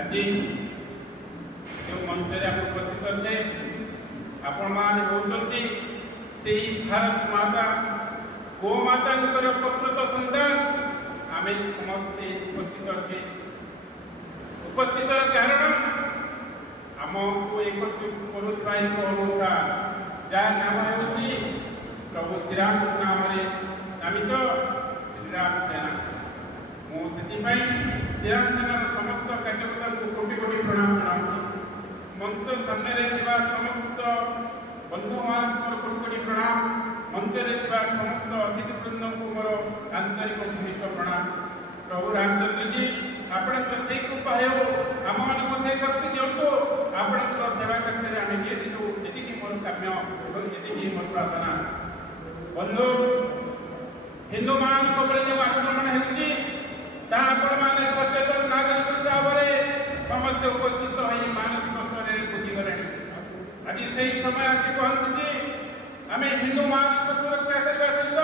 আজি जो मंच उपस्थित अच्छे आपण मैंने होती से भारत माता गो माता प्रकृत सन्तान आम समस्ते उपस्थित अच्छे उपस्थित कारण आम को एकत्रित करुवा एक अनुष्ठान जहाँ नाम है प्रभु श्रीराम नाम नामित श्रीराम सेना मुझे श्रीराम सेनार समस्त कार्यकर्ता को कोटि कोटि प्रणाम जनाऊँ मंच सामने समस्त बंधु मान कोटि कोटि प्रणाम मंच समस्त अतिथिवृंद को मोर आंतरिक घनिष्ठ प्रणाम प्रभु रामचंद्र जी आपणकर से कृपा हो आम मान से शक्ति दिंतु आपणकर सेवा कार्य आम नियोजित जी मोर काम्य जी मोर प्रार्थना बंधु हिंदू मान जो आक्रमण हो सचेतन नागरिक हिसाब से समस्त उपस्थित हो मानसिक स्तर में बुझीगले आज से समय आसी पहुंची आम हिंदू मान सुरक्षा करने सहित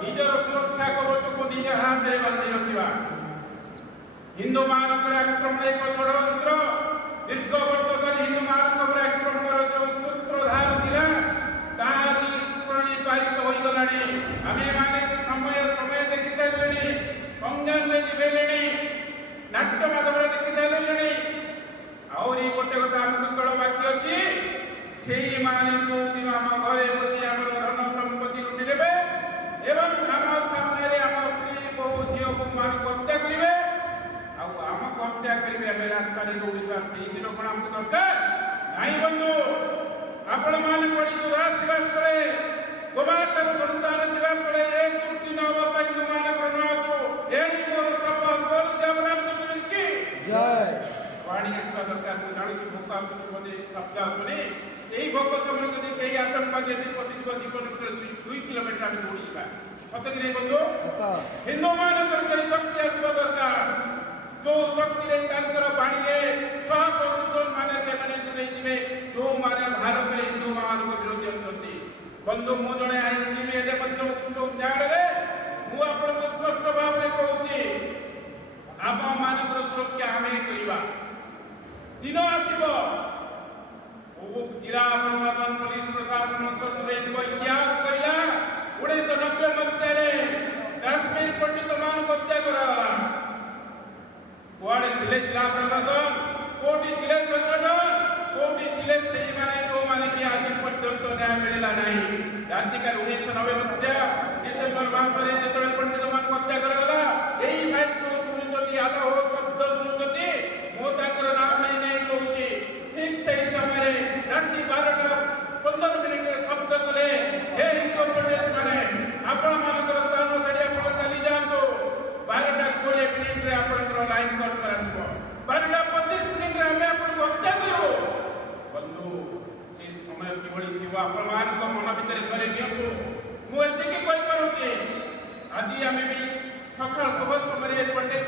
निजर सुरक्षा कवच को निज हाथ में बांधि रखा हिंदू मान आक्रमण एक षड्यंत्र दीर्घ वर्ष धरी हिंदू मान आक्रमण जो सूत्रधार था पारित हो गला आम समय समय देखी सारे संज्ञान निभेले नाट्य माध्यम देखी सारे आहरी गोटे कथा कल बाकी अच्छी से जो दिन आम घरे बसी आम धन संपत्ति लुटि देवे एवं आम सामने आम स्त्री बहु झील को हत्या करेंगे आम हत्या करेंगे आम रास्ता दौड़ा से दिन कौन आमको दरकार नहीं बंधु आपण मैंने पढ़ी जुड़ा गोमाता सन्तान एक दिन हिंदू मान पानी आसवा दरकार मुझे जानी भोक आसुच्चे शब्द आसुनी यही भोक समय जब कई आतंकवादी पशिज जीवन 2 किलोमीटर आम दौड़ी सत कि नहीं बंधु हिंदू मान सही शक्ति आसवा दरकार जो शक्ति बाणी साहस मैंने दूरे जो मैंने भारत में हिंदू मान विरोधी अच्छा बंधु मु जड़े आईनजीवी उच्च न्यायालय मुझे स्पष्ट भाव में कहूँ आम मान सुरक्षा आम करवा दिन आसब जिला प्रशासन पुलिस प्रशासन इतिहास कहला 1990 मसीह काश्मीर पंडित मान हत्या कराला कुआड़े थे जिला प्रशासन कोटी थे संगठन कोटी थे से जो मैंने कि आज पर्यंत न्याय मिलला नहीं रातिकार 1990 मसीहा डिसेम्बर मासरे जो पंडित मान हत्या कराला यही फाइट को शुणुंट आलो हो शब्द शुणुंट मो ताकर नाम नहीं कहूँ ठीक से समय राति 12:15 शब्द कले हे हिंदू पंडित मैंने आपण मानकर स्थान छाड़ी आप चली जातु 12:20 आपंकर लाइन कट कर 12:25 आम आपको हत्या करूँ बंधु से समय कि आपण मान मन भितर करे दिंतु मुझे आज आम भी सकाल सब समय पंडित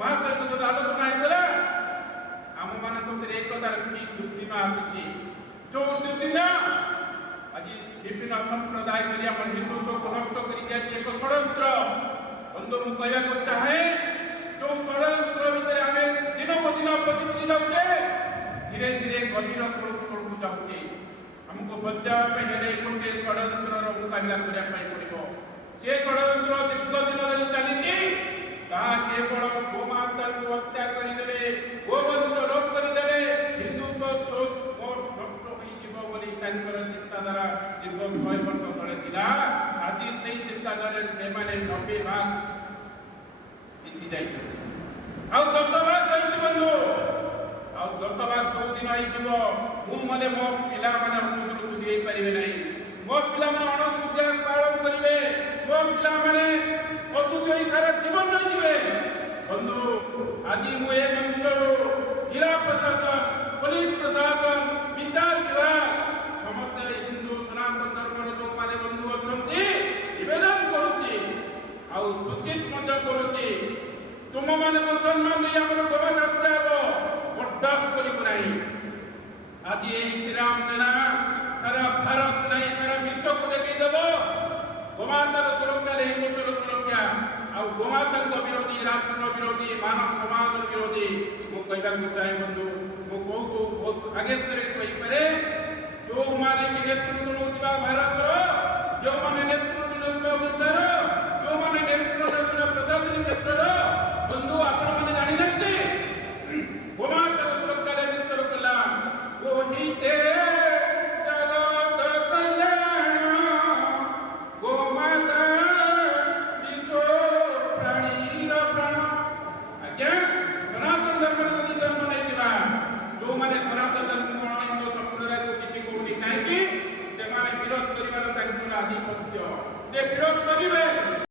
महाशय जो आलोचना होता आम मान एकतार कि दुर्दिन आसी जो दुर्दिन आज विभिन्न संप्रदाय हिंदुत्व को नष्ट कर एक षड्यंत्र बंधु मुझे कहना चाहे जो षड्यंत्र भितर आम दिन को दिन पशि जाऊे धीरे धीरे गभीर तौक जाऊे आमको बचाव गोटे षड्यंत्र मुकाबला करने पड़ो से षड्यंत्र दीर्घ दिन धरी चली केवल गोमाता को हत्या करदे गोवंश लोप करदे हिंदुत्व चिंताधारा दीर्घ 100 वर्ष तले था आज से चिंताधारा से 90 भाग जीति जाइए 10 भाग रही बंधु 10 भाग जो दिन मुझे मो पिला मैंने सुधु सुधी पारे ना मो पिला अणसुधिया पालन करेंगे मो पिला अशुद्ध सारा जीवन रही बंधु आज मुझे मंचर ତୁମମାନେ ସମ୍ମାନ ଦେଇ ଆମର ଗୋମାତା ହତ୍ୟା ହେବ ବରଦାସ୍ତ କରିବୁ ନାହିଁ। ଆଜି ଏହି ଶ୍ରୀରାମ ସେନା ସାରା ଭାରତ ନାହିଁ ସାରା ବିଶ୍ୱକୁ ଦେଖେଇ ଦେବ ଗୋମାତାର ସୁରକ୍ଷା ହିନ୍ଦୁତ୍ୱର ସୁରକ୍ଷା ଆଉ ଗୋମାତାଙ୍କ ବିରୋଧୀ ରାଷ୍ଟ୍ର ବିରୋଧୀ ମାନବ ସମାଜର ବିରୋଧୀ ମୁଁ କହିବାକୁ ଚାହେଁ ବନ୍ଧୁ ମୁଁ ବହୁତ ଆଗେରେ କହିପାରେ ଯେଉଁମାନେ କି ନେତୃତ୍ୱ ନେଉଥିବା ଭାରତର ଯେଉଁମାନେ ନେତୃତ୍ୱ ନେଉଥିବା ଓଡ଼ିଶାର ଯେଉଁମାନେ ନେତୃତ୍ୱ ନେଉଥିବା ପ୍ରଶାସନିକ କ୍ଷେତ୍ରର ବନ୍ଧୁ ଆପଣମାନେ ଜାଣିନାହାନ୍ତି ଗୋମାତାର ସୁରକ୍ଷା ବିସ୍ତାର କଲା ଗୋହିତେ ଜଗତ କଲ୍ୟାଣ ଗୋମାତା ବିଶ୍ୱ ପ୍ରାଣୀର ପ୍ରାଣ। ଆଜ୍ଞା ସନାତନ ଧର୍ମରେ ଯଦି ଜନ୍ମ ନେଇଥିବା ଯେଉଁମାନେ ସନାତନ ଧର୍ମ ସମ୍ପ୍ରଦାୟକୁ କିଛି କହୁନି କାହିଁକି ସେମାନେ ବିରୋଧ କରିବାର ତାଙ୍କର ଆଧିପତ୍ୟ ସେ ବିରୋଧ କରିବେ।